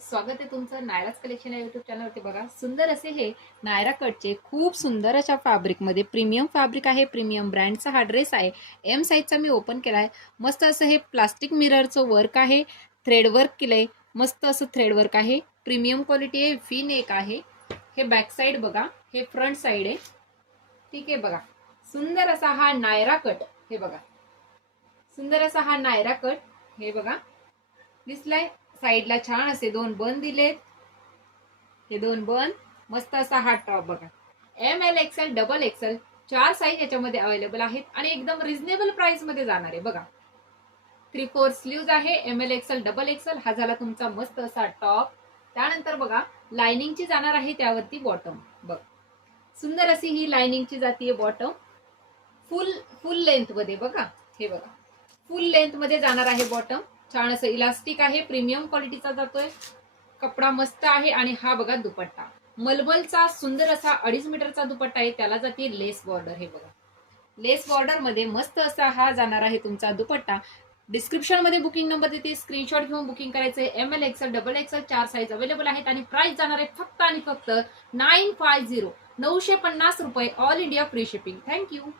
स्वागत आहे तुमचं नायराज कलेक्शन या युट्यूब चॅनलवरती। बघा सुंदर असे हे नायरा कटचे खूप सुंदर अशा फॅब्रिकमध्ये प्रीमियम फॅब्रिक आहे। प्रीमियम ब्रँडचा हा ड्रेस आहे। एम साईजचा मी ओपन केलाय। मस्त असं हे प्लास्टिक मिररचं वर्क आहे, थ्रेड वर्क केलंय, मस्त असं थ्रेड वर्क आहे, प्रीमियम क्वालिटी आहे, फी नेक आहे। हे बॅक साइड बघा, हे फ्रंट साइड आहे, ठीक आहे। बघा सुंदर असा हा नायरा कट, हे बघा सुंदर असा हा नायरा कट, हे बघा दिसलाय। साइडला छान असे दोन बन दिलेत, हे दोन बन। मस्त असा हा टॉप बघा, M L XL double XL 4 size याच्यामध्ये अवेलेबल आहेत आणि एकदम रिझनेबल प्राइस मध्ये जाणार आहे। बघा 3/4 स्लीव्ज आहे, M L XL double XL. हा झाला तुमचा मस्त असा टॉप। त्यानंतर बघा लाइनिंगची जाणार आहे त्यावरती बॉटम। बघ सुंदर अशी ही लाइनिंगची जातीये बॉटम, फुल फुल लेंथ मध्ये। बघा हे बघा फुल लेंथ मध्ये जाणार आहे बॉटम। छान असं इलास्टिक आहे, प्रीमियम क्वालिटीचा जातोय, कपडा मस्त आहे। आणि हा बघा दुपट्टा मलमलचा सुंदर असा 2.5 मीटरचा दुपट्टा आहे, त्याला जाते लेस बॉर्डर। हे बघा लेस बॉर्डर मध्ये मस्त असा हा जाणार आहे तुमचा दुपट्टा। डिस्क्रिप्शन मध्ये बुकिंग नंबर देते, स्क्रीनशॉट घेऊन बुकिंग करायचंय। M L XL double XL 4 size available आहेत आणि प्राइस जाणार आहे फक्त आणि फक्त 950 ₹950 all India free shipping. Thank you.